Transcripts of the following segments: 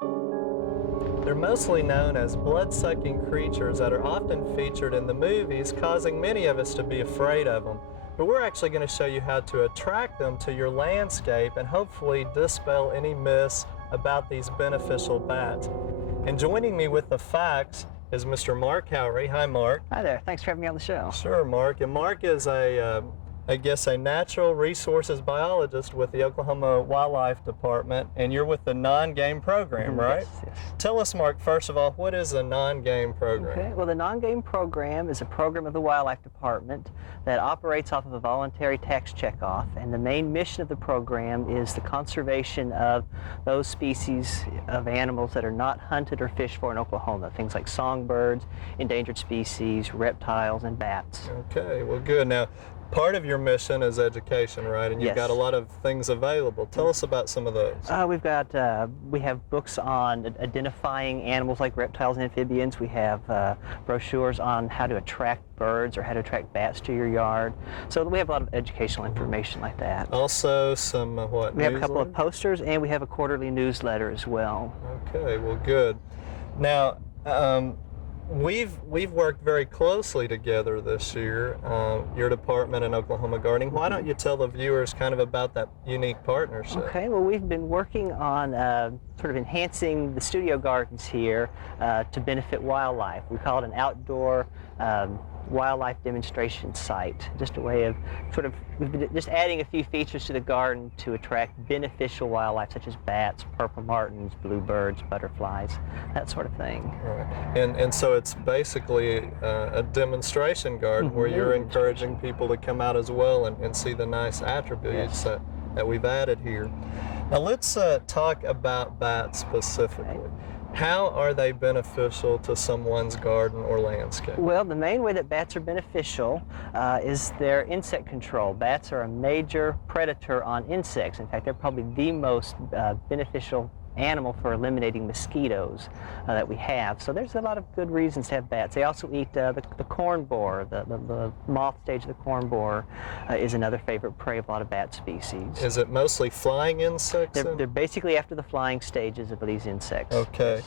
They're mostly known as blood-sucking creatures that are often featured in the movies, causing many of us to be afraid of them. But we're actually going to show you how to attract them to your landscape and hopefully dispel any myths about these beneficial bats. And joining me with the facts is Mr. Mark Howery. Hi, Mark. Hi there. Thanks for having me on the show. Sure, Mark. And Mark is a Natural Resources Biologist with the Oklahoma Wildlife Department, and you're with the non-game program, right? Yes. Tell us, Mark, first of all, what is a non-game program? Okay. Well, the non-game program is a program of the Wildlife Department that operates off of a voluntary tax checkoff, and the main mission of the program is the conservation of those species of animals that are not hunted or fished for in Oklahoma, things like songbirds, endangered species, reptiles, and bats. Okay, well, good. Now, part of your mission is education, right? And you've got a lot of things available. Tell us about some of those. We have books on identifying animals like reptiles and amphibians. We have brochures on how to attract birds or how to attract bats to your yard. So we have a lot of educational information like that. Also some We have a couple of posters, and we have a quarterly newsletter as well. Okay, well, good. Now, We've worked very closely together this year, your department and Oklahoma Gardening. Why don't you tell the viewers kind of about that unique partnership? Okay, well, we've been working on sort of enhancing the studio gardens here to benefit wildlife. We call it an outdoor wildlife demonstration site, just a way of we've been just adding a few features to the garden to attract beneficial wildlife such as bats, purple martins, bluebirds, butterflies, that sort of thing. Right. And so it's basically a demonstration garden where you're encouraging people to come out as well and see the nice attributes that we've added here. Now let's talk about bats specifically. Okay. How are they beneficial to someone's garden or landscape? Well, the main way that bats are beneficial is their insect control. Bats are a major predator on insects. In fact, they're probably the most beneficial animal for eliminating mosquitoes that we have. So there's a lot of good reasons to have bats. They also eat the corn borer. The moth stage of the corn borer is another favorite prey of a lot of bat species. Is it mostly flying insects? They're basically after the flying stages of these insects. Okay.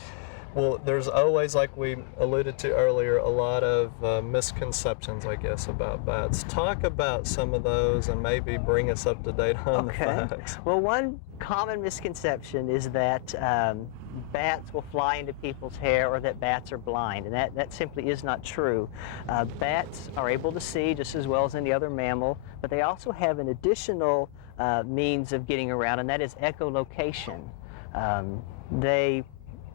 Well, there's always, like we alluded to earlier, a lot of misconceptions, I guess, about bats. Talk about some of those and maybe bring us up to date on the facts. Well, one common misconception is that bats will fly into people's hair or that bats are blind, and that simply is not true. Bats are able to see just as well as any other mammal, but they also have an additional means of getting around, and that is echolocation.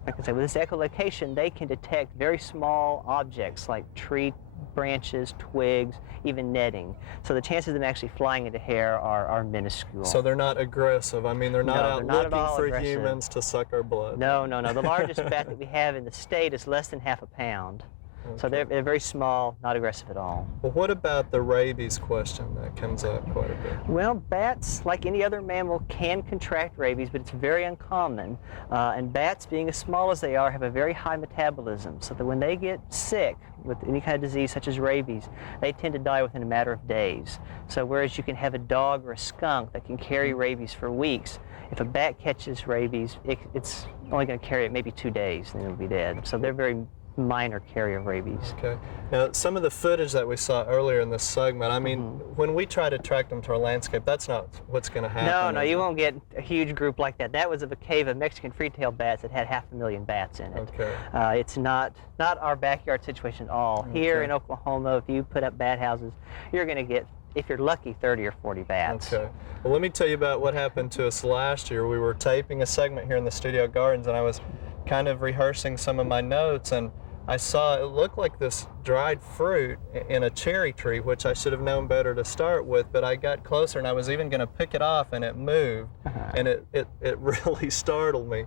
Like I said, with this echolocation, they can detect very small objects like tree branches, twigs, even netting. So the chances of them actually flying into hair are minuscule. So they're not aggressive. I mean, they're not looking for aggressive. Humans to suck our blood. No. The largest bat that we have in the state is less than half a pound. Okay. So they're very small, not aggressive at all. Well, what about the rabies question that comes up quite a bit? Well, bats, like any other mammal, can contract rabies, but it's very uncommon. And bats, being as small as they are, have a very high metabolism, so that when they get sick with any kind of disease such as rabies, they tend to die within a matter of days. So whereas you can have a dog or a skunk that can carry rabies for weeks, if a bat catches rabies, it's only going to carry it maybe 2 days, and then it'll be dead. So they're very minor carrier of rabies. Okay. Now, some of the footage that we saw earlier in this segment, I mean, when we try to attract them to our landscape, that's not what's going to happen. No, you won't get a huge group like that. That was of a cave of Mexican free-tailed bats that had 500,000 bats in it. Okay. It's not our backyard situation at all. Here in Oklahoma, if you put up bat houses, you're going to get, if you're lucky, 30 or 40 bats. Okay. Well, let me tell you about what happened to us last year. We were taping a segment here in the studio gardens, and I was kind of rehearsing some of my notes, and I saw it looked like this dried fruit in a cherry tree, which I should have known better to start with, but I got closer and I was even going to pick it off, and it moved, and it really startled me.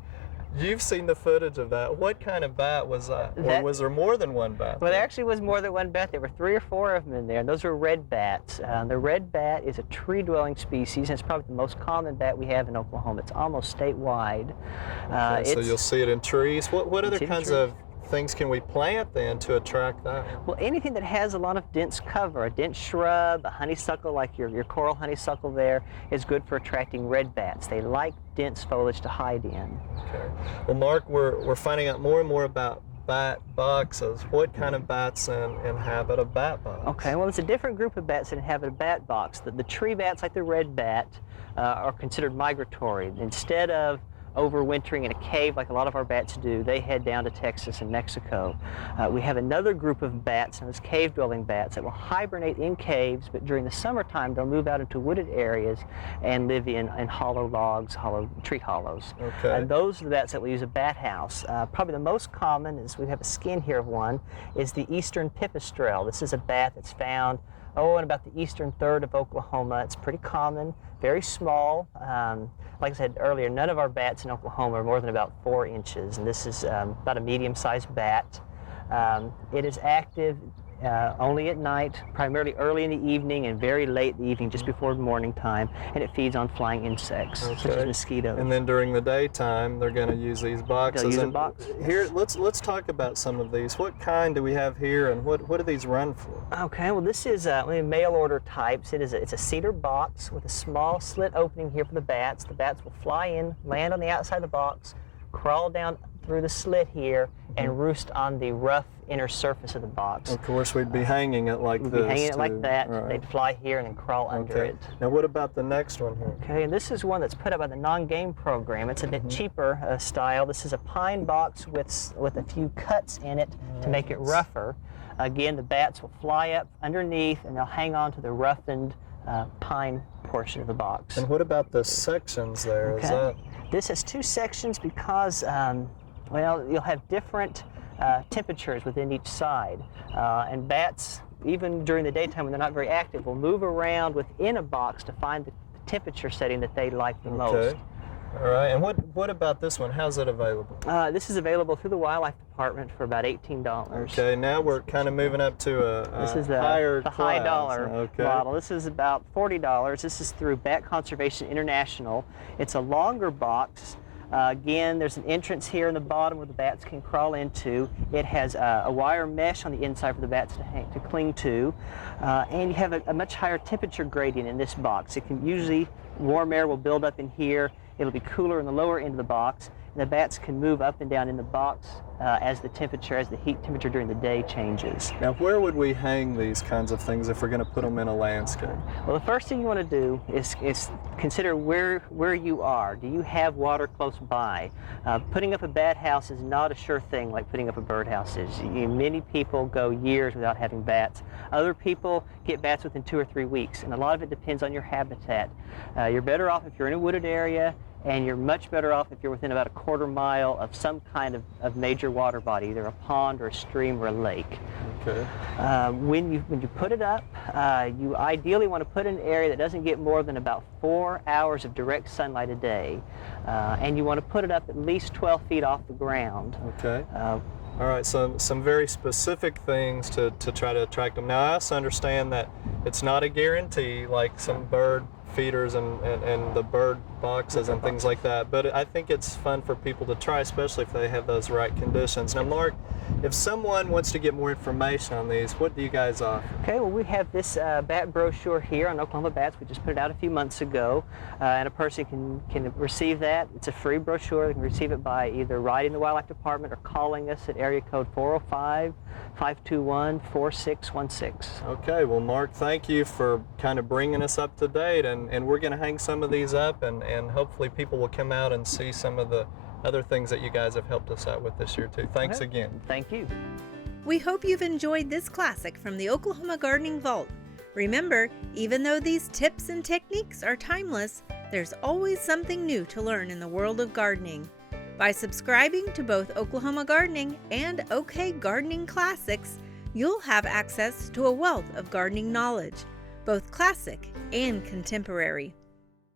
You've seen the footage of that. What kind of bat was that? Or was there more than one bat? Well, there actually was more than one bat. There were 3 or 4 of them in there, and those were red bats. The red bat is a tree-dwelling species, and it's probably the most common bat we have in Oklahoma. It's almost statewide. Okay, so you'll see it in trees. What other kinds of things can we plant then to attract that? Well, anything that has a lot of dense cover, a dense shrub, a honeysuckle like your coral honeysuckle there, is good for attracting red bats. They like dense foliage to hide in. Okay. Well, Mark, we're finding out more and more about bat boxes. What kind of bats inhabit a bat box? Okay, well, it's a different group of bats that inhabit a bat box. The tree bats, like the red bat, are considered migratory. Instead of overwintering in a cave like a lot of our bats do, they head down to Texas and Mexico. We have another group of bats, known as cave-dwelling bats, that will hibernate in caves, but during the summertime they'll move out into wooded areas and live in hollow logs, tree hollows. Okay. And those are the bats that we use a bat house. Probably the most common, is we have a skin here of one, is the eastern pipistrelle. This is a bat that's found in about the eastern third of Oklahoma. It's pretty common, very small. Like I said earlier, none of our bats in Oklahoma are more than about 4 inches, and this is about a medium-sized bat. It is active only at night, primarily early in the evening and very late in the evening, just before morning time, and it feeds on flying insects, such as mosquitoes. And then during the daytime, they're going to use these boxes. They'll use a box. Here, let's talk about some of these. What kind do we have here, and what do these run for? Okay, well, this is mail order types. It's a cedar box with a small slit opening here for the bats. The bats will fly in, land on the outside of the box, crawl down through the slit here, and roost on the rough inner surface of the box. Of course, we'd be hanging it like this. We'd be hanging it like that. Right. They'd fly here and then crawl under it. Now, what about the next one here? Okay, and this is one that's put up by the non-game program. It's a bit cheaper style. This is a pine box with a few cuts in it to make it rougher. Again, the bats will fly up underneath and they'll hang on to the roughened pine portion of the box. And what about the sections there? Okay. Is that... This has 2 sections because, well, you'll have different temperatures within each side. And bats, even during the daytime when they're not very active, will move around within a box to find the temperature setting that they like the most. All right, and what about this one? How's it available? This is available through the Wildlife Department for about $18. Okay, now we're kind of moving up to a this is the higher high class. dollar model. This is about $40. This is through Bat Conservation International. It's a longer box. Again, there's an entrance here in the bottom where the bats can crawl into. It has a wire mesh on the inside for the bats to cling to. And you have a much higher temperature gradient in this box. It can usually, warm air will build up in here. It'll be cooler in the lower end of the box. And the bats can move up and down in the box as the heat temperature during the day changes. Now, where would we hang these kinds of things if we're going to put them in a landscape? Well, the first thing you want to do is consider where you are. Do you have water close by? Putting up a bat house is not a sure thing like putting up a birdhouse is. Many people go years without having bats. Other people get bats within 2 or 3 weeks, and a lot of it depends on your habitat. You're better off if you're in a wooded area, and you're much better off if you're within about a 1/4 mile of some kind of major water body, either a pond or a stream or a lake. Okay. When you put it up, you ideally want to put it in an area that doesn't get more than about 4 hours of direct sunlight a day, and you want to put it up at least 12 feet off the ground. Okay. All right, so some very specific things to try to attract them. Now, I also understand that it's not a guarantee like some bird feeders and the bird boxes and things like that, but I think it's fun for people to try, especially if they have those right conditions. Now, Mark, if someone wants to get more information on these, what do you guys offer? Okay, well, we have this bat brochure here on Oklahoma bats. We just put it out a few months ago, and a person can receive that. It's a free brochure. They can receive it by either writing the Wildlife Department or calling us at area code 405-521-4616. Okay, well, Mark, thank you for kind of bringing us up to date, and we're going to hang some of these up, and hopefully people will come out and see some of the other things that you guys have helped us out with this year too. Thanks again. Thank you. We hope you've enjoyed this classic from the Oklahoma Gardening Vault. Remember, even though these tips and techniques are timeless, there's always something new to learn in the world of gardening. By subscribing to both Oklahoma Gardening and OK Gardening Classics, you'll have access to a wealth of gardening knowledge, both classic and contemporary.